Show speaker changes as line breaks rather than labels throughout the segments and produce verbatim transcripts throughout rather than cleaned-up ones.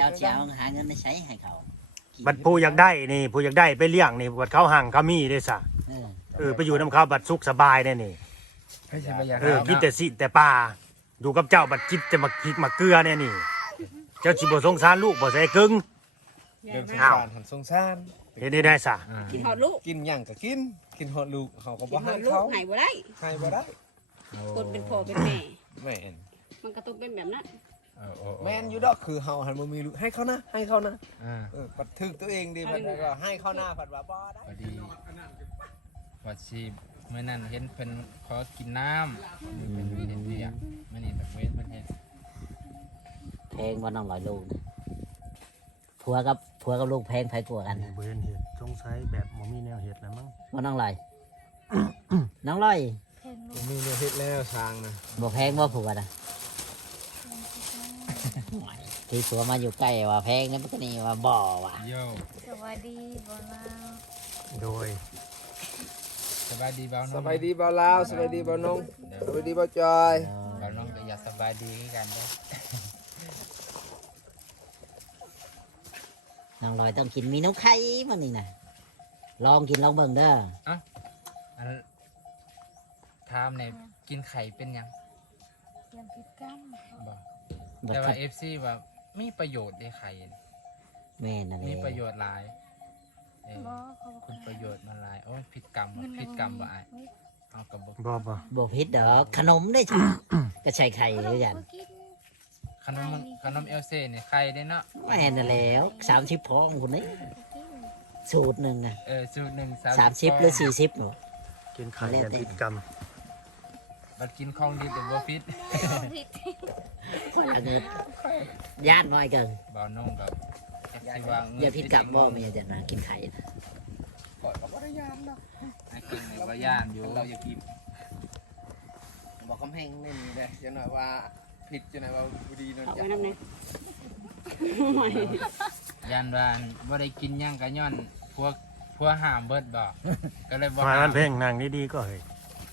จ้าเชียวหาเงินไปใช้ให้เขา
บัดผู้อยากได้นี่ผู้อยากได้ไปเลี้ยงนี่บัดเขาห่างเขามีได้ซะเออไปอยู่นำเขาบัดสุขสบายได้นี่เออกินแต่สิแต่ปลาอยู่กับเจ้าบัดคิดแต่มาพริกมาเกลือเนี่ยนี่เจ้าสิบ่สงสารลูกบ่ใส่กึ่ง
เรื่องสงสารหันสงสาร
เฮ็ดได้ได้ซะ
กินหอดลูก
กินหยังก็กินกินหอดลูกเขาก็
กิ
บ่
นห
ให้
อดลูก
เขา
หายบ่ได้
ให้บ่ได้
คนเป็นพ่อเป็นแม่
แม่น
มันก็ต้องเป็นแบบนั้น
แม่นอยู่ดอกคือเฮาหันบ่มีลูกให้เขานะให้เขานะ
อ่า
เออปัดถึกตัวเองดีพัดก็ให้เขาหน้าพัดว่าบ่ได้
พอดีวัดชีเมื่อนั้นเห็นเพิ่นขอกินน้ำเป็นเห็นเรียกมื่อนี้ตะเวนเพิ่นเห็น
แพงว่าน้องลอยลูกผัวกับผัวกับลูกแพงไผกลัวกัน
บ่เห็นเฮ็ดสงสัยแบบบ่มีแนวเฮ็ดแล้วมั้ง
ว่าน้องลอยน้องลอย
บ่มีแนวเฮ็ดแล้วทางนะ
บ่แพงว่าผัวนะที่ผัวมาอยู่ใกล้ว่าแพงนั่นมันก็นี่ว่าบ่ว่ะ
โย
สวัสดีบอลาว
โดย
สบายดีเบาน้อง
สบายดีบ่าวลาวสบายดีบ่าวนงสบายดีบ่าวจอย
เบาน้องก็อยากสบายดีคือกันเด้อ
น้องลอยต้องกินเมีนูไข่มันนี่นะลองกินลองเบิ่งเด้อ
อันถามในอยกินไข่เป็นหยัง
เตรียมพิกัม
บอก
บ่
แต่
ทั
ว่าน เอฟซีว่ามีประโยชน์ในไข่
แม่นั่นแห
มี
ละ
ประโยชน์หลายเออบ
อเขาบอก
คุณประโยชน์มาหลายโอ้ยผิดกรรมว่ะผิดกรรมว่ะไอ้เอากระบอก
บ่บ่
บ่ผิดดอกขนมได้จ้ะ ก็ใช่ไข่
เขา
ด้วยกัน
บอกกิน
ขนมมันขนมเอลเซ่เนี่ยไข่ได้เนาะ
แม่นั่นแล้วสามสิบพองคนนี้
กิน
สูตรหนึ่งนะ
เออสูตรหนึ่ง
สามสิบหรือสี่สิบหนู
กินไข่ยันผิดกรรม
บัดกินของดีแต่บ่ฟิต
ผิด
อันนี้ญาติน้อยเกิน
เบาน้องกับจักสิว่าเงิน
อย่าผิดกับบ่เมียจะนะกินไข่นะ
ก่อนบ่ได้ยามดอก
ไอ้กินในว่าย่านอยู่
เราอย่าพิมพ์บอกคำแพงนี่นี่เด้จังหน่อยว่าผิดจังหน่อยว่าบ่ดีนั่น
เอา
จ้ะ
ไว้น้ำเนี่ย
ย่านว่าบ่ได้กินหยังก็ย้อนพวกพวกห้ามเบิดบ่ก็เลยบ่
มา
ห้า
มั
ม
นเพ่งนั่งดีๆก็เฮ้ย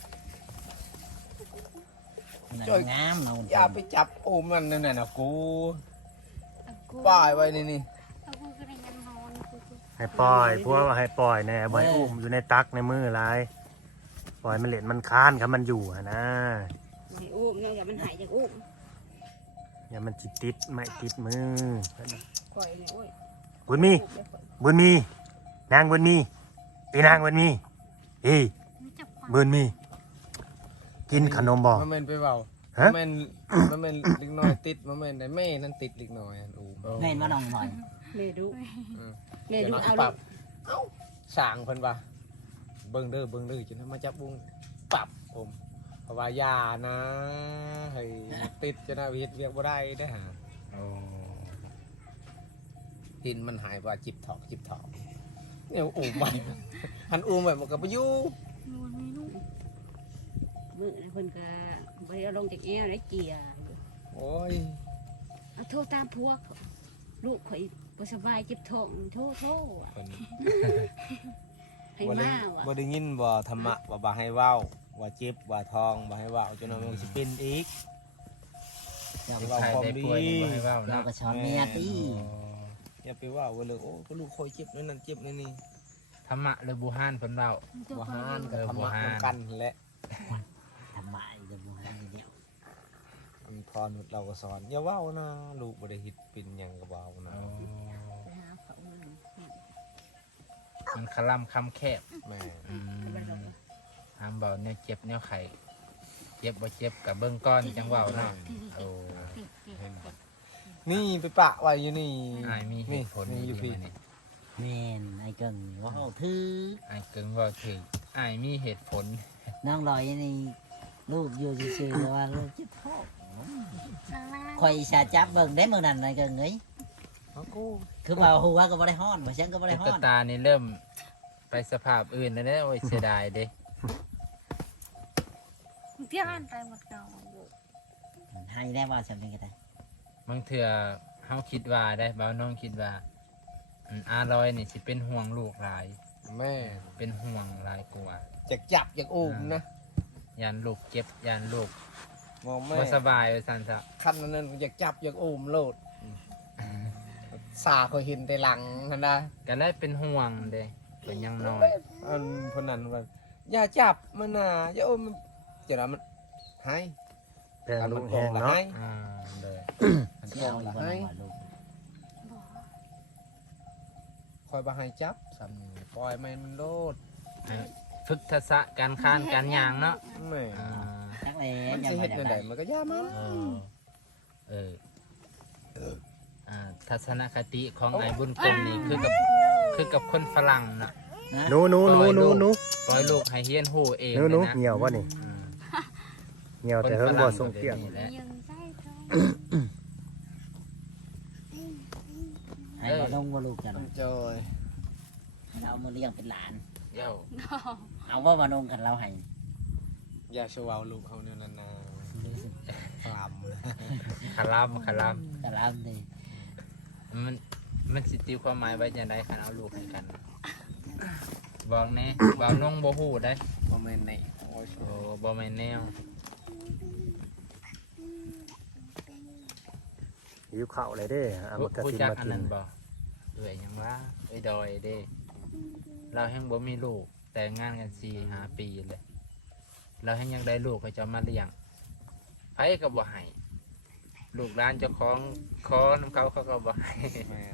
งามเนาะ
อย่าไปจับโอ้มันนั่นน่ะนะกู
เอากู
ป้ายไว้นี่นี่
เอากูก็ได้เงินฮอนกูกู
ให้ปล่อยพวกว่าให้ปล่อยแน่บ่ให้อุ้มอยู่ในตักในมือหลายปล่อยมันเล่นมันค้านครับมันอยู่หั่นนะ
ให้อุ้มเนาะอย่ามันหายจากอุ้ม
อย่ามันจิติดไม่ติดมือ
ปล่อยเนี่ยโอ้ย
บุญมีบุญมีนางบุญมีอีนางบุญมีอี
ไม่จับปาก
บุญมีกินขนมบ่
มันแม่นไปเว้า
ฮะ
มันแม่นมันแม่นเล็กน้อยติดมันแม่นได้แม่นั่นติดเล็กน้อยอันอู
แม่นว่าน้องหน่อย
แม่ดู
อืม
แม่ดูเอา
ป
ลู
รับ
ก
เอ้าสร้างเพิ่นว่าเบิ่งเด้อเบิ่งเด้อจนมาจับบุ้งปรับผมเพราะว่าอย่านะให้ติดจะนะเฮ็ดเวียกบ่ได้เด้อฮะ
โอ้
ตินมันหายว่าจิบถอกจิบถอกเนี่ยอูมไปหันอูมแบบมันก็บ่อยู่
นวลไม่รู้
มือเพิ่นก็บ่ได้เอาลงจากแอวได้เกียร์
โอ้ย
เอาโทรตามพวกลูกข่อยบ่สบายเจ็บท้องโทรโทรอะ
เพิ่น
ให้
บ่ได้
มาว่ะ
บ่ได้ยินบ่ธรรมะว่าบ่ให้เว้าว่าเจ็บว่าทองบ่ให้เว้าจนว่ามันสิเป็นอีก
เรา
เว้
ก็
าความดี
ป่วยนี่บ่ให้เว้า
เรา
นะ
ก็สอนเมียตี
อย่าไปเว่าว่าเลยโอ้ก็ลูกคอยเจ็บนั่นนั่นเจ็บนั่นนี่
ธรรมะหรือบูฮานเพิ่นเว้า
ตัว
บ่
คน
ฮาน
เดี
กั
ย
บ
ว
ธรรมะ
บ่ฮาน
นำกันแหละ
ทำไมจะบ่ให้เดียว
อันพรนุชเราก็สอนอย่าเว้านะลูกบ่ได้เฮ็ดเป็นหยังก็เว้านะ
ไปหาเขาหนึ่ง
มันคลำคำแคบ
แม่
อืมห้ามเบาเนี่ยเจ็บเนี่ยไข่เจ็บบ่เจ็บกับเบิ้งก้อนจังเว้าเนาะโอ้
นี่ไปปะไว้อยู่นี่
อายมีเห
นี่
ตุผล
นี่
ดี
อยู่พี่
มานี่
แม่นไอ้เกิงว่าเอาถือ
อายเกิงว่าถึงอายมีเหตุผล
น้องลอยนี่ลูกอยู่ซื่อๆแต่ว่าลูกเจ็บท้อง
นั่งนั่ง
ข่อยชาจับเบิ่งได้มื้อนั้นไอ้เกิงเอ้ย
เอากู
คือว่าหัวก็บ่ได้ฮ้อนบ่ฉันก็บ่ได้
ตุ๊
ฮ้
ก
อน
ตานี่เริ่มไปสภาพอื่นแล้วเด้อโอ้ยเสียดายเด้
เที่ยวอันไปหมดเก่า
ให้ได้ว่าฉันเป็นก็ได้
บางเถื่อเฮาคิดว่าได้บ่าวน้องคิดว่าอืมอาลอยนี่สิเป็นห่วงลูกหลาย
แม่
เป็นห่วงหลายกว่า
อยากจับอยากอุ้มนะ
ยานลูกเจ็บยานลูก
มองแม่
บ่สบายว่าซั่นซะ
คันนั้นอยากจับอยากอุ้มโลดสาเขาเห็นแต่หลังนั่นนะ
ก็เลยเป็นห่วงเด้เป็นยังน้อย
อันพนนั้นว่าอย่าจับมันน่ะอย่าอมมันจะนั้นมันให้
แพงลูกแห้งเนาะ
ให้
อ่าเลย
เที่ยวอีกวันน้องหลอยลูก
คอยบ่ให้จับสั่นปล่อยมันโลด
ฝึกทักษะการค้านการย่างเนาะ
แม่
อ่า
จักแล้
มัน
ยัง
สิ
บ่
เฮ็ด
ได้
จังไดมันก็ย่ามัน
เออเอออ่าทัศนคติของไอ้บุญกลมนี่คือกับคือกับคนฝรั่งเนาะ
หนูหนูหนูหนูหนู
ปล่อยลูกให้เฮียนฮู้เอง
หนูหนู
เลยนะ
เหี่ยววะนี่
อืม
เหี่ยวแต่เฮิงบ่ส่งเกียง
คนฝรั่งก็แบบนี้แหละ
ยังใช่จ้ะ
ให้บ่ลงบ่ลูกจัน
จอย
ให้เราเอามาเลี้ยงเป็นหลาน
เย้า
เอาว่าบ่นงกันเราให้
อย่าชวาลูกเขาเนี่ยนานๆฟลามเลย
คารามคาราม
กะลามนี่
มันมันสิตีความหมายไว้จังไดคันเอาลูกให้กันบอกแน่บ่าวน้องบ่ฮู้ได้
บ่แม่นในโอ้ย
โอ้บ่แม่นแนว
หิวข้าวเลยเด้เอามากระ
ผู้
ติน
จัก
มา
อัน
กิน
นั้นบ่เอ้ยหยังว่าเอ้ยดอยเด้ เราแฮงบ่มีลูกแต่งงานกันสี่ห้าปีเลย เราแฮงยังได้ลูกเขาจะมาเลี้ยงไผก็บ่ให้ลูกหลานเจ้าของขอน้ำเขาเขาก็บ่ให้
แม่น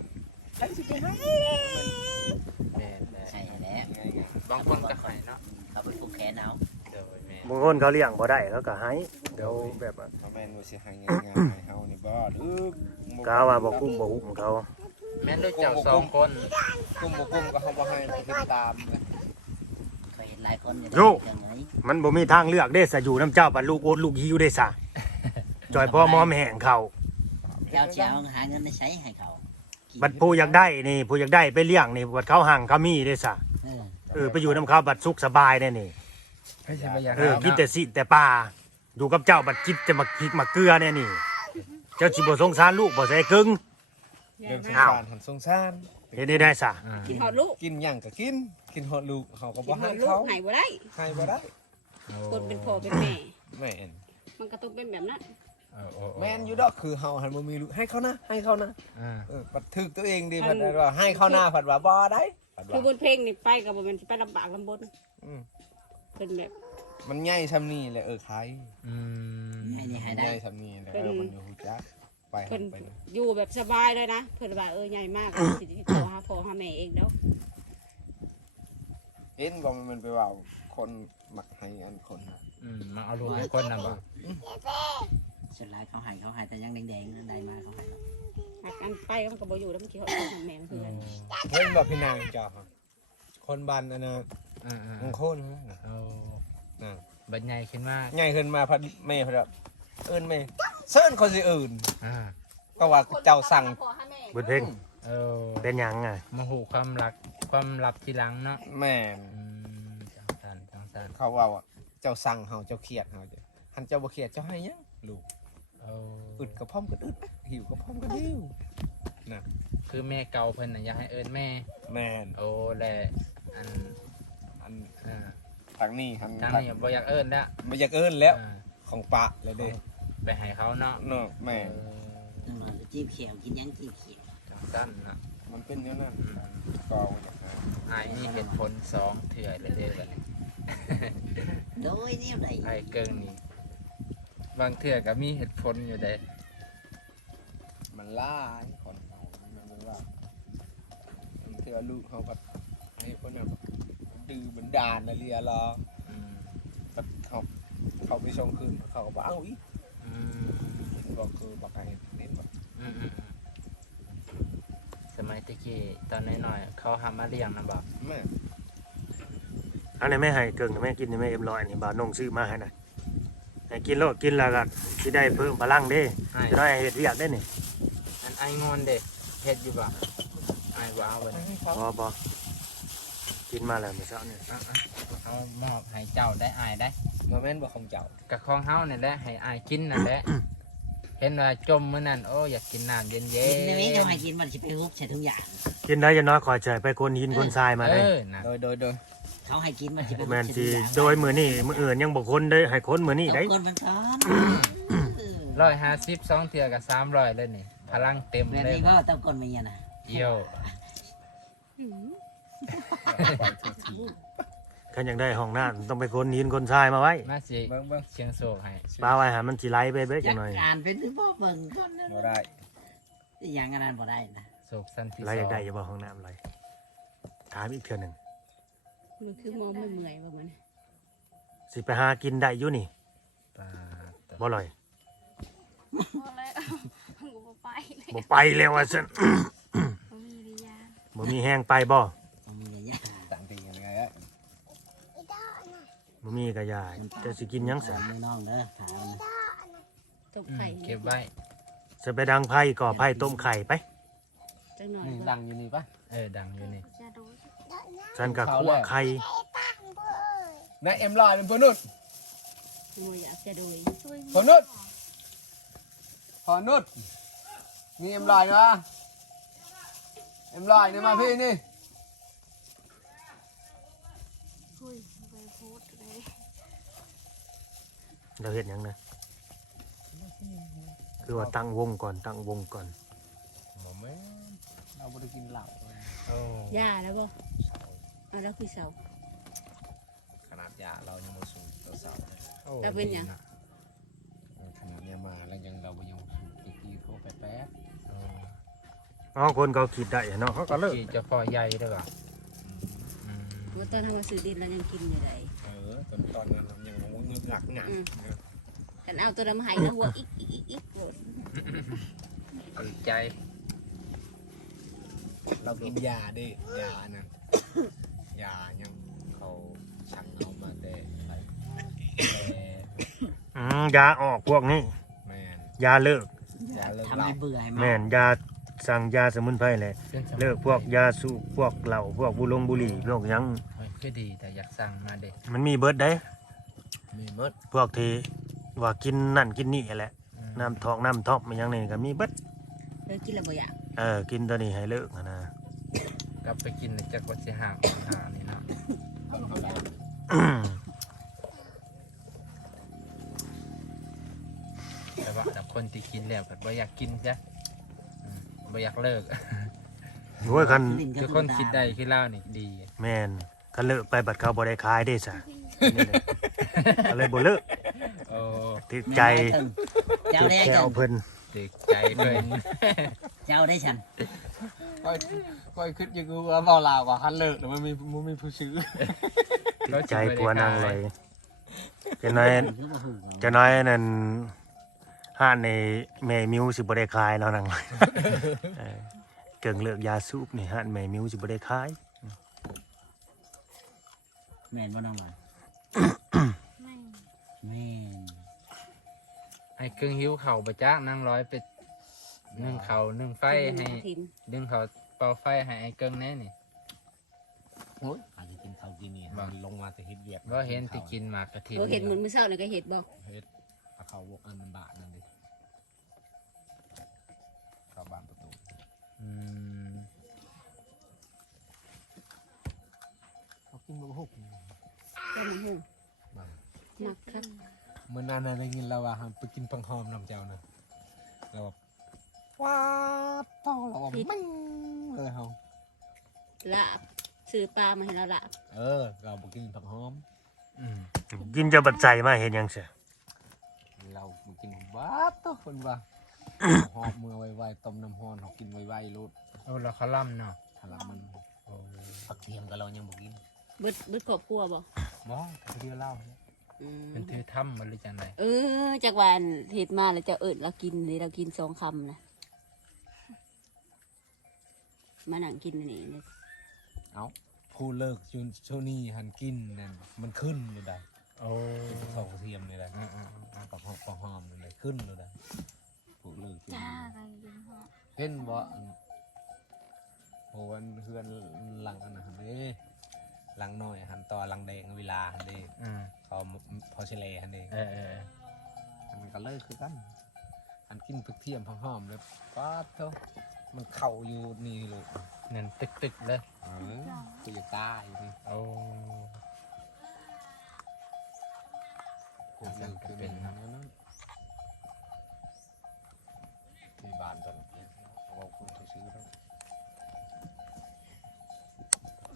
แม่นแหละ
ใช่แล้ว
บางคนก็ให้เนาะ
เขาไปผูกแขนเอา
โดยแม่น
บางคนเขาเลี้ยงบ่ได้เขาก็ให้เดี๋ยวแบบว่า
บ่แม่นว่าสิให้ง่ายๆให้เฮานี่บ่หรือก
าว่าบ่กุ้มบ่หุ้มเขา
แม่นลูกเจ้าสองคน
กุมบ่กุมก็เฮาบ่ให้ติดตามเลย
เคยเห็นหลายคนอยู่
โย่
จังไหน
มันบ่มีทางเลือกเด้สะอยู่น้ำเจ้าบัดลูกโอดลูกหิวได้ซะจอยพ่อมอมแห้งเขา
เจ้าเช้าหาเงินไปใช้ให้เขา
บัดผู้อยากได้นี่ผู้อยากได้ไปเลี้ยงนี่บัดเขาหั่งเขามีได้ซะ
เออ
เออไปอยู่น้ำเขาบัดสุขสบายแน่นี่
ให้สิบ่อยาก
เออกินแต่สิแต่ปลาอยู่กับเจ้าบัดกินแต่มาพริกมาเกลือแน่นี่ เจ้าสิบ่สงสารลูกบ่ใส่กึ่ง
เรื่องสง
อ้าว
สารหันสงสาร
เฮ็ดได้ได้ซะ
อ่า
กินหอดลูก
กินหยังก็กิน กินฮอดลูกเขาก็
กิ
บ่
นห
ให้
อดลู
เขา
กให้บ่ได้
ให้บ่ได้
โอ้
คนเป็นพ่อเป็นแม่
แม่น
มันก็ต้องเป็นแบบนั้น
โอ้โอ้โ
แม่นอยู่ดอกคือเฮาหันบ่มีลูกให้เขานะให้เขานะ
อ่า
เออปัดถึกตัวเองดีพัดว่าให้เขาหน้าพัดว่าบ่ได้พัด
คือ
ว่า
บนเพลงนี่ไปกับบ่แม่นสิไปลำบากลำบน
อืม
เป็นแบบ
มันใหญ่ซำนี้แหละเออใคร
อืม
ให้นี่ให้
มัน
ได้
ใหญ่ซำนี้แหละเออมันอยู่ฮู้จักไป
เพิ่น
ไปนะ
อยู่แบบสบายเลยนะเพิ่นว่าเออใหญ่มากสิติดต่อหาพ่อหาแม่เองแล้ว
เห็นบ่มันไปเว้าคนมักให้อันคน
อืมมาเอาลูกให้คนน่ะบ่
ส่วนหลายเขาให้เขาให้แต่ยังแดงๆนั่นได้มาเขาให้
หากอันไปมันก็บ่อยู่แล้วมันคิดฮอดพ่อหาแม่มันคือกัน
เห็นบ่พี่นางจ้าคนบ้านอันน่ะ
อ่าอ่า
อังโคนนะ
เอา
น่ะ
บัดใหญ่ขึ้นมา
ใหญ่ขึ้นมาพัดแม่พัดว่าเอิ้นแม่เซิ้นคนสิอื่น
อ่า
ก็ว่าเจ้าสั่ง
เบิดเพ่ง
เออ
เป็นหยังอ่ะ
มาหูความรักความลับทีหลังเนาะ
แม่น
อืมจังสันจังสัน
เขาว่าว่าเจ้าสั่งเฮาเจ้าเครียดเฮาจ้ะหันเจ้าบ่เครียดเจ้าให้หยังลูก
เอา
อึดก็พร้อมกันอึดหิวก็พร้อมกันหิว
คือแม่เก่าเพิ่นน่ะอยากให้เอิ้นแม่
แม่น
โอ้แหละอัน
อัน
อ่า
ทางนี้หัน
ทางนี้บ่อยากเอิ้นแล้ว
บ่อยากเอิ้นแล้ว
อ่า
ของปะเลยเด้
ไปให้เขาเนาะ
เนาะแม่
เอน อ
ต้องนอนไปจิ้มเขียวกินหยังจิ้มเขียว
จังสันเนาะ
มันเป็นอย่างนั้น
อืม
ก็ว่าอย่างนั้น
อายมีเหตุผลสองเถื่อเลยเด้อบัดนี้
โดยแนวใด
ไอ้เกิงนี่บางเถื่อก็มีเหตุผลอยู่เด้
มันหลายคนเฮามันเป็นว่ามันเทื่อลูกเฮาก็ให้คนน่ะดื้อบันดาลน่ะเรียรอ
อืม
ก็เขาเขาไปส่งคืนเขาก็บ่เอาอีก
อืม
บอกคือบอกให้เน้นบ่
อืมอืมอืมสมัยตะกี้ตอนน้อยๆเขาหามาเลี้ยงนะบ่
แม่
อันนี้แม่ให้เกิงแม่กินนี่แม่เอ็มร้อยนี่บ่าวนงซื้อมาให้น่ะให้กินแล้วกินแล้วก็สิได้เพิ่มพลังเด้
ให้
จะได้เฮ็ดเวียกได้นี่
อันไอ้งอนเด็กเฮ็ดอยู่บ่ไอ้ว้าวเลย
ให้เขา
บ่บ่กินมาแล้วเมื่อเช้านี่
อ่ะอ่ะเอามอบให้เจ้าได้อายได้
บ่แม่นบ่ของเจ้า
กับของเฮานี่แหละให้อายกินนั่นแหละ เห็นว่าจมมื้อนั้นโอ้อยากกินน้ำเย็น
กินได้ไหม
ๆ
เขาให้กินมันสิไปฮุบใส่ทุกอย่าง
กินได้อยังน้อยขอเฉยไปคนหินคนทรายมา
เอ
ได้
อนะ
โดยโดยโดย
เขาให้กินมันสิไปฮุบ
แม่น
ใส่ทุ
สิ
กอย่าง
โดยมื้อนี้มื้ออื่นยังบ่คนได้ให้คนมื้อนี้ได้
เอาคนมันก่อน
ร้อยห้าสิบสองเทื่อกับสามร้อยเลยนี่ พลังเต็ม
แบบ
เลย
นี้ก็ต้องคนมาเนี่ยนะ
เยี่ยว
อืม
คันอยากได้ห้องน้ำต้องไปคนหินคนทรายมาไว้
มาสิ
เบิ่งเบิ่ง
เชียงโศกให้
ปลาไว้หามันสิไหลไปเบิด
อ
จั
ยาก
งหน่อย
อ่านเป็นหรือบ่เบิ่งก่อนนะ
บ่ได้
อีหยังอันนั้นบ่ได้นะ
โศกสั้นที่
ไหล
ส
อยา
อก ง
ได้อย่าบอกห้องน้ำไหลถามอีกเทื่อหนึง
มันคือมองไม่เมื่อยบ่มัน
สิไปหากินได้อยู่นี่
ปลาตะ
บ่ลอย
พอแล้วกูบ่ไปเลย
บ่ไปแล้วว่าซั่น
บ่มีวิญญาณ
บ่มีแห้งไปบ่
บ่มีระยะ
ต่างตีกันไงอะ
บ่มีก็ยาจะสิกินหยัง
สา
ซะ
มน้องเด้อถามนะ
ต้ม
อืม
ไข่
เก็บไว้
จะไปดังไผ่ก่อไผ่ต้มไข่ไป
จังหน่อย
นี่
บ่
ดังอยู่นี่ปะ
เออดังอยู่นี่
จะดู
ฉันก็คั่วไข่
นายเอ็มลอยเป็นพนุษ
บ่อยากจะโดย
ช่วย
พนุษพนุษนี่เอ็มลอยนะเอ็มลอยนี่มาพี่นี่
คุยไปพูดเลย
เราเฮ็ดหยังนะคือว่าตั้งวงก่อนตั้งวงก่อน
หมอแม่เราบ่ได้กินเหล้า
โอ้
ยาแล้วบ่เอาแล้วคือเสา
ขนาดยาเรายังมาสูบตัวเสาเลย
โอ้
แล้วเป็นหยัง
ดีะ
ขนาดเนี้ยมาแล้วยังเรายังสูบตะกี้โทรไปแป๊บ
โอ้
อ๋อคนเขาคิดได้เนาะเขาก็เลิก
ที่จะพอใหญ่ด้วยป่ะอืม
ว่าตอนทำมาซื้อดินเรายังกินอยู่เลย
เออตอนตอนนั้นยังงงึกหงักหงัก
กันเอาตัวดำไห้แล้วหัวอีกอีกอีกอีกโกรธ
ตื่นใจ
เรากินยาดิยาอันนั้นยายังเขาสั่งเอามาแต่ไปแต่
อืมยาออกพวกนี้
แม่น
ยาเลิก
ยาเลิก
ทำ
เหล้า
ให้เบื่อให้
แม่
มาก
นยาสั่งยาสมุนไพรเลย
เป็นสมุนไพร
เลิกพวกยาสูบพวกเหล้าพวกบุหรงบุหรี่พวกหยัง
เฮ้ยคือดีแต่อยากสั่งมาเด็ก
มันมีเบิดได้
มีมด
พวกที่ว่ากินนั่นกินนี่แหละ
อืม
น้ำทองน้ำท็อปมันหยังนี่ก็มีเบิด
เลยกินแล้วบ่อยาก
เออกินตัวนี้ให้เลิกนะ
กลับไปกินแล้วจักว่าสิห่างหานี่เนาะ
คนเขาได้
แต่ว่าแต่คนที่กินแล้วก็บ่อยากกินจ้ะอืมบ่อยากเลิก
โอ้ยคัน
คือคนคิดได้คือเล่านี่ดี
แม่นคันเลิกไปบัดเขาบ่ได้ขายได้ซะนี่แหละก็เลยบ่เลิก
โอ้
ติดใจ
เจ้า
ติด
ได้
แถ
กั
วนเพิ่น
ติดใจเพิ่น
เจ้าได้ฉัน
ก้อยก้อยคิดอยังกูว่าเบาลาวกว่าคันเลิกแต่มันมีมันมีผู้ซื้อ
ติดใจปัวนางเลยจะน้อย
คือบ่ฮู้
จะน้อยนั่นห้านในแม่มิวสิบ่ได้ขายแล้วนางเลยเออเกิงเลิกยาสูบนี่ห้านแม่มิวสิบ่ได้ขาย
แม่นบ่น้องหน่อย
ไม่
แม่น
ไอ้เครื่องหิวเข่าวประจักนั่งร้อยไปนึ่งเขาวนึ่งไฟให้
ทิม
ดึงเขาเป่าไฟให้ไอ้เกิงแน่นี่
โอ้ยอาจจะกินข้าวกินนี่มันลงมาแต่เฮ็ดเวียก
ว่าเห็นที่กินหมากกระถิ่น
บ่เห็นเหมือนมื้อเช้านี่ก็เห็ดบ่
เฮ็ดเอาเข้าวกอันนั้นบาทนั่นดิเข้าบ้านประตู
อืม
เขากินบ่หุก
ก็มันหู
บ้าน
มักครับ
เมื่อนั้นน่ะได้ยินแล้วว่าหันไปกินปังหอมน้ำเจ้านะแล้วแบบว้าบเต้าเราแบบไม่เลยเฮา
ลาบซื้อปลามาให้เราลาบ
เออ เราไปกินผักหอม
อืม
กินจะบัดใจมาเห็นหยังเสีย
เราไปกินว้าบเต้าคนว่าหอมมือไวๆต้มน้ำฮ้อนเขากินไวๆรูด
โอ้เราเขาล่ำเนาะ
ถ้าละมัน
โอ้
ผักเทียมกับเรายังบ่กิน
เบิดเบิดครอบครัวบ่
บ่เดียวเล่าเนี่ย
อืม
เป็นถือถ้ำมันหรือจังได
เออจากวานเห็ดมาแล้วเจะเอิดเรากินเลยเรากินสองคำนะมานั่งกินอันนี่เนี่ย
ผู้เลิกชุนช่วงนี้หันกินนั่นมันขึ้นเลยได้
โอ้
เป็นผักเทียมเลยได้
อืมอืมอืม
ผักหอมผักหอมเลยขึ้นเลยได้ผู้เลิกช่วง
จ้า
นี้
อะไรกินหอ
เห็นบ่อันโหวันเพื่อนหลังอันนั้นเด้หลังน้อยหันต่อหลังแดงเวลาหันเด้
อืม
เขาพอเชเลหันเด้
เออเออเออ
มันก็เลิกคือกันหันกินผักเทียมผักหอมเลยป้าดเท่ามันเข่าอยู่นี่เลย
นั่นตึกตึกๆเลย
เออกูจะตายนี่
โอ้
กูเลิกคือเป็นนั้นที่บ้านตอนนี้เขาบอกกูจะซื้อแล้ว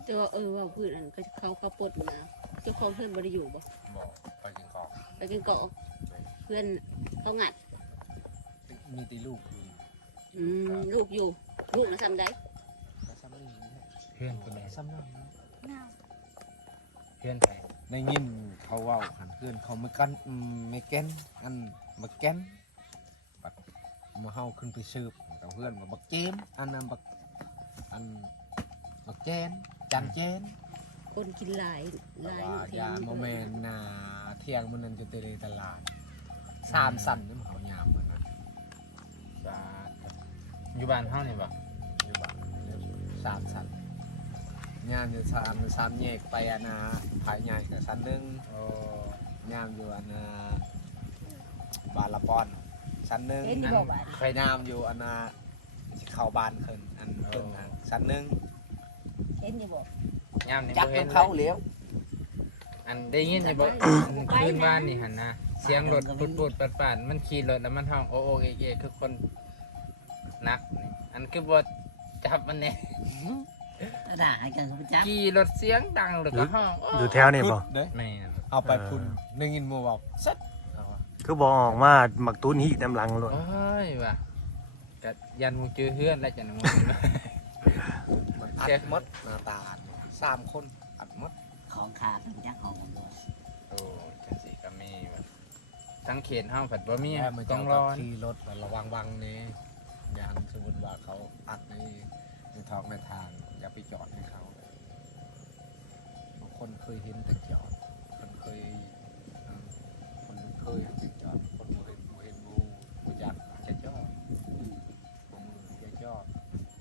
แต่ว่าเออว่าพื้นอันก็เขาเขาปลดมาเจ้าของเพื่อนบ่ได้อยู่บ่
บอกไปกินของ
ไปกินเกาะเพื่อนเขางัด
มีตีลูกอยู่
อืมลูกอยู่ลูกมาทำได้
ก็ซ้ำนี่
เพื่อนคนไหน
ซ้ำนั่น
หน้า
เพื่อนใคร
ในยินเขาเว่าหันเพื่อนเขาไม่กันอืมไม่แกนอันมาแกนบัดมาเฮาขึ้นไปสืบกับเพื่อนมาบักเจมอันนั้นบักอันบักแจนจันแจน
คนกินหลายห
แต่
ลาย
ว่า
เที
ยาโมเมนนาเที่ยงมันนั่นจะเตะในตลาดสามสั่นนี่มันเขายามมันนะ
สาอยู่บ้านเฮานี่บ่
อยู่บ้านสามสั่นยามอยู่สามสามแยกไปอันนาภายใหญ่กับสันหนึ่ง
โอ้
ยามอยู่อันนาบานละปอนสันหนึ่ง
เห็นที่บอกว่า
ไปยามอยู่อันนาเข้าบานขึ้นอันขึ้นทางสันหนึ่ง
เห็นที่บอก
ยามนี่
จัก
บ่เห็น
เข้าเลี้ยว
อันได้ยินอยู่บ่คืนบ้านนี่หั่นนะเสียงรถปุดๆปาดๆมันขี่รถแล้วมันห้องโอโอเอเอคือคนนักนี่อันคือบ่จับมันแน่
ด่าให้กันคุณจัก
ขี่รถเสียงดังแล้วก็ห้องโอ้
อยู่แถวนี่บ่
เด้
แม่น
เอาไปพุ่นได้ยินหมัวบอกสัดเอาวะ
คือบอกออกมาหมักตุ้นหีน้ำหลังรถ
โอ้ยว่ะก็ยันมึงเจอเฮือนแล้วจังมึง
มันอัดหมดหน้าตาสามคนอัดหมด
ของขาดคุณจักของด้วย
โอ้จังสิก็มีว่ะทั้งเขตเฮาผัดบ่มี
แม่มา
ต้
ต้
อ
อง ง
ร
ร
อ
อขี่รถระวังวังนี่ยานสมมติว่าเขาอัดในในท้องในทางอย่าไปจอดให้เขาบางคนเคยเห็นแต่จอดคนเคยอืมคนเคยเห็นแต่จอดคนบ่เห็นบ่เห็นบูบูจักจะจอดผมจะจอด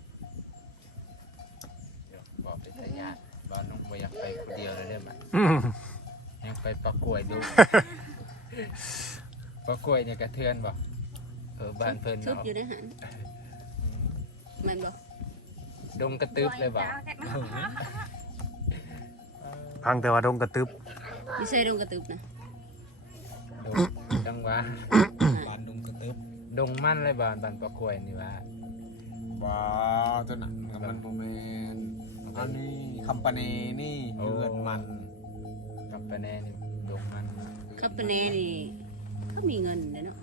เดี๋ยวบอกไปทายาทบ้านน้องบ่อยากไปคนเดียวเลยเด้อบัด
อืม
ยังไปปลากล้วยดู ปลากล้วยเนี่ยกระเทือนบ่เออบ้านเพิ่น
ชุบ
เนาะ
อยู่ในหันมันบอก
ดงกระตึบเลยบ่
พังแต่ว่าดงกระตึบ
ไม่ใช่ดงกระตึบนะ
ดงจังหวะ
บ้านดุงกระตึบ
ดงมันเลยบ่บ้านปลากล้วยนี่ว่า
ว้าตัวนั้นกับมันโมเมนอันนี้คำปานีนี่เดือนมัน
กับปะแน่นี่ดงมัน
ข้าปะเนนี่เขามีเงินเด้อเนาะ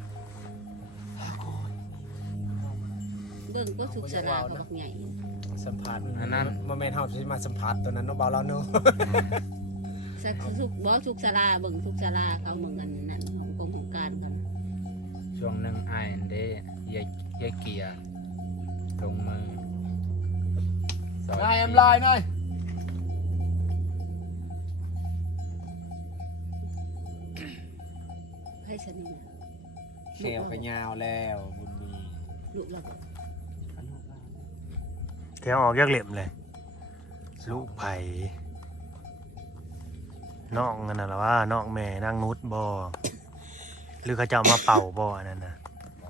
เบิ่งก็สุขสลาบอกใหญ่
สัมผัส
อันนั้น
โมเมนต์เฮาที่มาสัมผัสตัวนั้นเนาะเบาแล้วเนาะ
สักสุขบ่สุขสลาเบิ่งสุขสลาเขาเมืองกันนั่นของกองของการกัน
ช่วงหนึงอายอันเด้ยายยายเกียร์ลงมือซอย
นายเอ็มลอยหน่อย
ให้สนิท
เขียวก็ยาวแล้วบุญมี
ลูกเราบอก
แถวออกยักเหลี่ยมเลย ลูกไผ่น้องนั่นน่ะล่ะว่าน้องแม่นางนุชบ่หรือเขาจะเอามาเป่าบ่อันนั้นน่ะ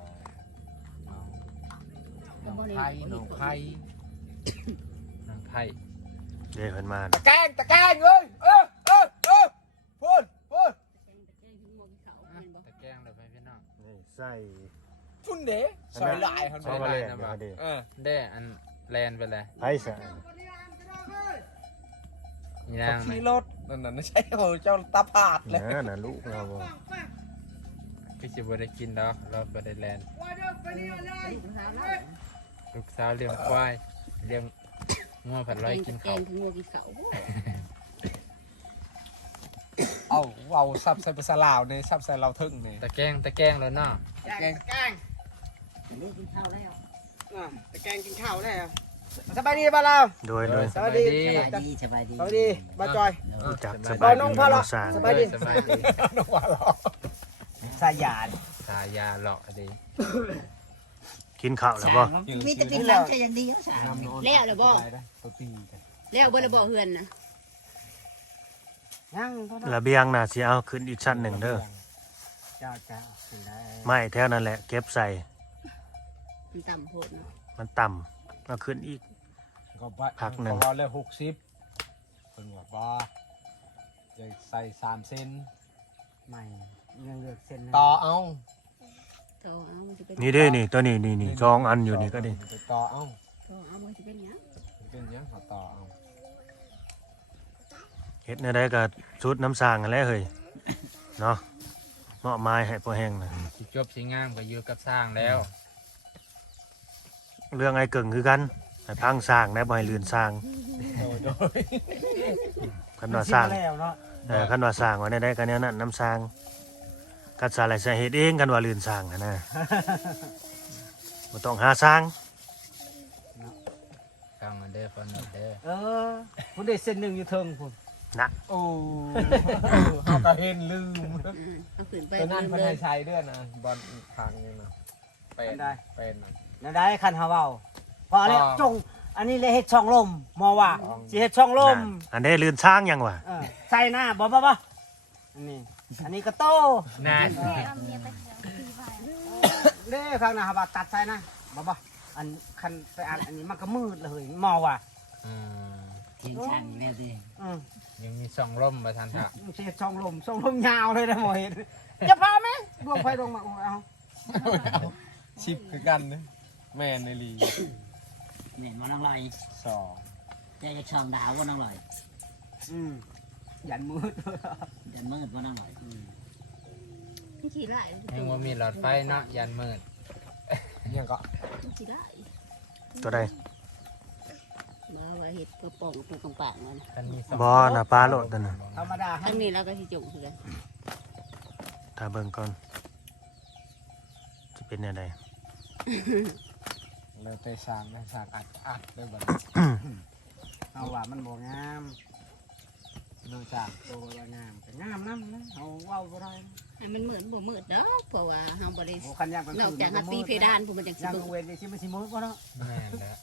น้องไผ่น้องไผ่
นางไผ่
เดี๋ยวเพิ่นมา
ตะแกงตะแกงเอ้ยเออเออเออพูดพูด
ตะแกรงเลยไปพี่น้อง
นี่ใส่
พุ่นเด้ซอยลายเขา
ซอย
เด้
มาเลยเดี๋ยวเดี๋ยว
เออ
ได้อันแลนไปเลย
ไผ่ใส่
นี่
เขา
นางไหม
ขี่รถนั่นน่ะไม่ใช่โหเจ้าตาผาดเลย
นั่นน่ะลูกเราบ่
พี่จะบ่ได้กินดอกเราบ่ได้แลนลูกสาวเลี้ยงควายเลี้ยงงัวผัดร้อยกิน
แก
ข้าว
งถึงงัวกินเขา
เอาเอาซับใส่ภาษาลาวเนี่ยซับใส่เราวทึ่งเนี่ย
ตะแกรงตะแกรงแล้วเนาะ
ตะแกงตะแกง
ลูกกินข้าวแล้ว
อ่ะตะแกงกินข้าวแล้วสบายดีป่ะเรา
โดยโดย
สบายดี
สบายดีสบายดี
สวัสดีบ้าจอย
รู้จักส
บ่
บาย
น้อง
ดี
พ่อเหรอ
น้องสร้าง
สบายดี
สบายดี
น้องว่าหรอสายาน
สายาเลาะดี
กินข้าวแล้วบ่
มีแต่เป็นหลังใจอย่างเดียวสา
น้ำนอน
แล้วเหรอบ่
ตัวตีกัน
แล้วบ่ระบ่เฮือนนะ
ยัง
ระเบียงน่ะสิเอาขึ้นอีกชั้นหนึ่งเด้อ
เจ้าเจ้าสิได้
ไม้แถวนั้นแหละเก็บใส่
มันต่ำโพดเนาะ
มันต่ำเอาขึ้นอีก
ก็ไป
พักหนึ่ง
เขาว่าเลยหกสิบคนบอกว่าจะใส่สามเซน
ไม่ยังเลือกเส้น
ต่อเอา
ต่อเอามันจะเป็น
นี่เด้นี่ตัวนี้นี่นี่สองอันอยู่นี่ก็ดี
ต่อเอา
ต่อเอามันจะเป็นหยัง
เป็นยังเขาต่อเอา
เฮ็ดแนวใดก็ชุดน้ำสร้างนั่นแหละเฮ้ยเนาะเมาะไม้ให้พอแห้งน่ะ
สิจบสิงามก็อยู่กับสร้างแล้ว
เรื่องไอ้เกิ่งคือกันให้พังสร้างได้บ่ให้ลื่นสร้าง
โดยโดย
คันว่าสร้าง
แล้วเนาะ
เออคันว่าสร้างว่าได้กันแนวนั้นน้ำสร้างกัดสาอะไรใส่เฮ็ดเองกันว่าลื่นสร้างอะนะบ่ต้องหาสร้าง
ฟังมันเด้อฟังมันเด้อ
เออพุ่นได้เส้นหนึ่งอยู่เทิงพุ่น
นะ
โอ้เขาก็เห็นลืม
เอาขืนไป
ตัวนั้น
ลืม
มัน
เล
ให้
ย
ใช้ด้วยนะบอลทางนี่นะเป็นเป็นนะ
นั่นได้คันเฮาเว้าพอแล้ว
อ๋อ
จง อันนี้เลยเฮ็ดช่องลมมอว่า
อ๋อ
สิเฮ็ดช่องลม
อันนี้ลื่นสร้างยังวะ
เออใส่หน้าบ่บ่บ่อันนี้อันนี้ก็โต
น่า
แม่เอาเมียไปเที่ยวที่บ้าน
เด้ข้างหน้าเฮาว่าตัดใส่นะบ่บ่อันคันไปอันอันนี้มันก็มืดเลยมอว่า
อืม
ทิ้งช่างแน่สิ
อือ
ยังมีส่องร่มมาทันค่ะ
สิเฮ็ดช่องลมช่องลมยาวเลยนะหมอเฮ็ดอย่าพาแม่ดวงไฟดวงมาเอา
ชิปคือกันนะแม่ในลี
เหม็นว่าน้องลอย
สอง
แกจะช่องดาวว่าน้องลอย
อืมยันมืด
เดินมืดว่าน้องลอย
พี่ขี่ไล่
ยังว่ามีหลอดไฟเนาะยันมืด
ยังก็
พี่ขี่ไล่
ตัวใด
บ่ว่าเห็ดกระป๋องเป็นกองปากนั่น
คันมีส่อง
บ่น่ะปลาโลดนั่นน่ะ
ธรรมดา
ทั้งนี้เราก็สิจุ่มคือกัน
ถ้าเบิ่งก่อนจะเป็นแนวใด
เลยไปสร้างนะสร้างอัดอัดด้วยบัด
เอาว่ามันบ่งามนอกจากตัวว่างามก็งามนำนะเอาเว้าบ่ได้
ให้มันเหมือนบ่มืดดอกเพราะว่าเฮาบ่ได้
โอ้คันยางกลาง
นอก
คืน
จากฮัตตีเพดานผู้มันจังสิ
ยาง
เบิ่
กลาง งเวรนี่สิมันสิมืดบ่เนาะ
แม่นแล้ว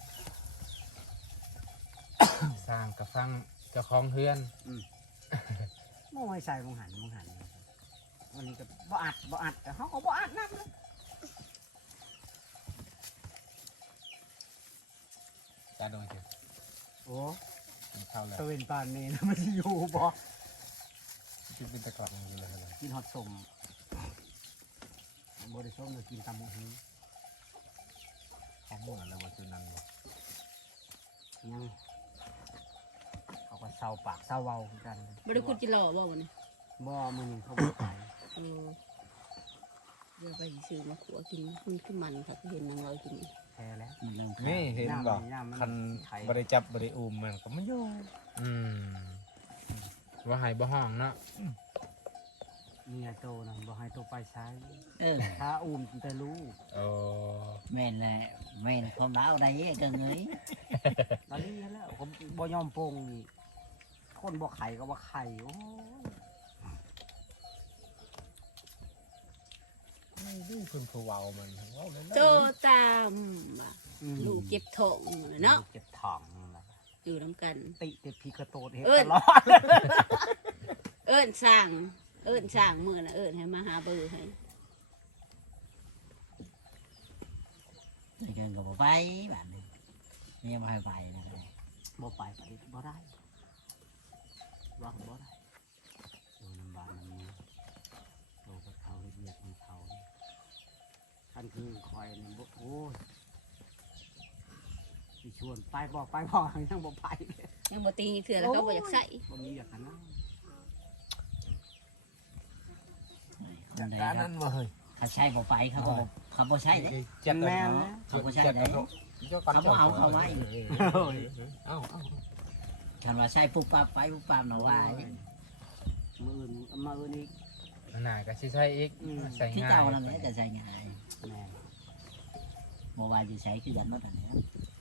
สร้างกับฟังเจ้าของเฮือน
บ่ให้ใส่มองหันมองหันวันนี้ก็บ่อัดบ่อัดแต่เฮาก็บ่อัดนำนะ
จะโดนเจ็บ
โอ้
กินข้าวแล้ว
ตะเวนปานนี้นะมันสิอยู่บ่
กินเป็นตะกรับอยู่เลยเลย
กินฮอดสมบ่ได้ส้มก็กินตำบักหุ่ง
ของเหมือนแล้วว่าจุนันบ่
ยังเขาก็เซาปากเซาเว้าคือกัน
บ่ได้คุดจิหล่อบ่วันนี้
บ่มื้อนี้เขาบ่ไป
เออเดี๋ยวไปซื้อมาขัวกินมันคือมันค่ะก็เห็นนางลอยกิน
แพ้แล้ว
มันเริ่ม
นี่เห็นบ่
ย่ามมัน
คัน
ไข่
บริจับบริอูมมันก็ไม่อยู่
อืมว่าใหายบ่ห้องเนาะ
นี่ไงโตนะบ่ให้โตไปใช้
เออ
ถ้าอุ้มแต่รู้
โอ้
แม่นแหละแม่นความดาวได้เกินเลย
ตอนนี้แล้วผมบ่ยอมโปงนี่คนบ่ไข่ก็ว่าไข่โอ้ย
ไม่ดูคนผู้เว้ามันเว้าเลยนะ
โตตามว่ะลูกเก็บท้องน่ะเนาะ
เจ็บท้องนั่นล่ะ
อยู่นํกัน
ติแต่พีกระโตดเฮ็ด
เอิ้
ต
น
ลอด
เอิ้นสร้าง เอิ้นสร้างมื้อน่ะเอิ้นให้มาหาเบอร์ให้
ไม่เกินกับไปแบบนี้นี่มาให้ไปนะก็ได้
บ่ไปไปบ่ได้ว่าบ่ได้โดนน้ำบานน้ำนี้โตกับเขาเฮ็ดเวียกของเขาท่านคือคอยนี่บ่โอ้ยสิชวนไปบ่ไปบ่ยังบ่ไปเลย
ยังบ่ตีเถื่อแล้วก็บ่อยากใส่
บ่มีอยากกันนะ
คนใด
การ
ครั
นั้
บ
นบ่เฮ้ย
เขาใช้บ่ไปเขาบ่เขาบ่ใช้เด้
จัด
แม่
แม่
น
น
นะ
เขาบ่ใช้
จัด
เด้
กระโดดเจ้ากัน
เขาบ่เอาเขาไว้
เอ้าเอ้า
คันว่าใช้ปุ๊บปั๊บไปปุ๊บปั๊บเนาะว่า
มืออื่นมาอื่นอีก
อันน่ะก็สิใช้อีก
อืม
ใส่
ที่
ง่าย
เจ้านั่นแหละจะใช้ง่าย
แม่น
บ่ว่าจะใช้คือกันหมดอันนี้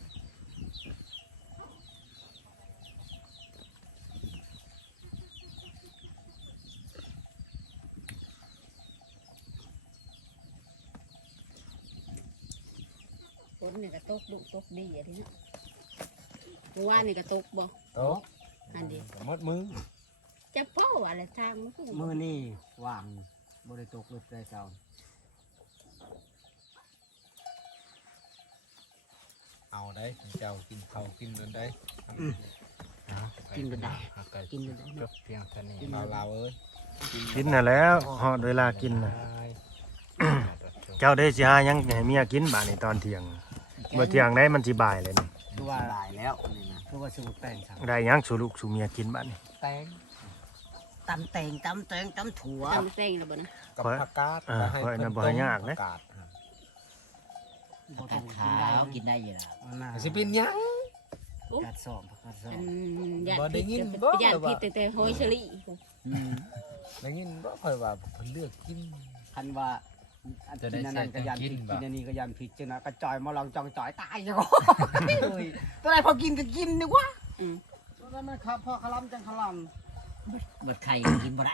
ฝนนี่ก็ตกดุตกดีอ่ะทีเนี้ยเมื่อวานนี่ก็ตกบ่
โต๊ะ
อันเดียว
มดมือ
จะเป้าอะไรทางมันคือ
มือนี่ว่างบริตกรถได้เจ้า
เอาได้เจ้ากินข้าวกินนั่นได้
เนาะ
กินเป็นได้
เอาก็
กินเป็นได้
จบเพียงเท่านี้
เราเราเอ้ย
กินน่ะแล้วฮอดเวลากินน่ะเจ้าได้สิหาหยังให้เมียกินบาดนี้ตอนเที่ยงบ่เที่ยงได้มันสิบ่ายเลยนี่
คือว่าหลายแล้วนี่นะคือว่าสมุกแต่งสั่ง
ได้หยังสู่ลูกสู่เมียกินบาดนี้
แตง
ตำแตงตำแตงตำถั่ว
ตำแตงแล้วบ่นะ
กับ
ขอ
ผักกาด
อ่า
ก็ให้
ขอให้
เพิ่
น่ะ
น
บ่
ต้
ให้
ม
ยากนะ
ผักกาด
บ่
กั
ต้อ
ด
ง
ขาว
กิ
กิ
น
น
ได้
ได้อยู่ล่ะ
เอาหน้า
สิเป็นหยัง
กัดสอบกัดสอ
อั
บ
นยาน
บ่ได้
พิษ
ยิน
กับ
บ่
ยาน
ว่า
พิษแต่แต่หอยเชอรี่
อืม
ได้ยินบ่ค่อยว่าเพิ่นเลือกกิน
คันว่าอัน
จะได้
กินอันนั้นก็ยัน
ใส่
ผิด
กินบ่
กินอันนี้ก็ยันผิดจังนะกระจอยมาลองจองจ่อยตายจังเลยตัวไหนพอกินก็กินนึกว่า
อืม
ตัวนั้นนะครับพอขลำจังขล
เบิดไข่กินบ่ได้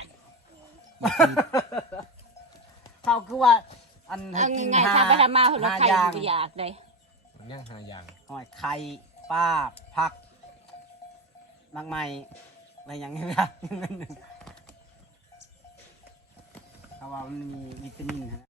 ำเขาคือว่าอันให้
เอา
กิน
ง่ายๆ
ห้า
ถ้าไปทำมาเพิ่นว่า
ห้า
ไข่
อย่าง
บ่อยากได้
มันยังหาอย่าง
หอยไข่ป้าผักมากมายอะไรอย่างเงี้ยเขาว่ามันมีวิตามินนะ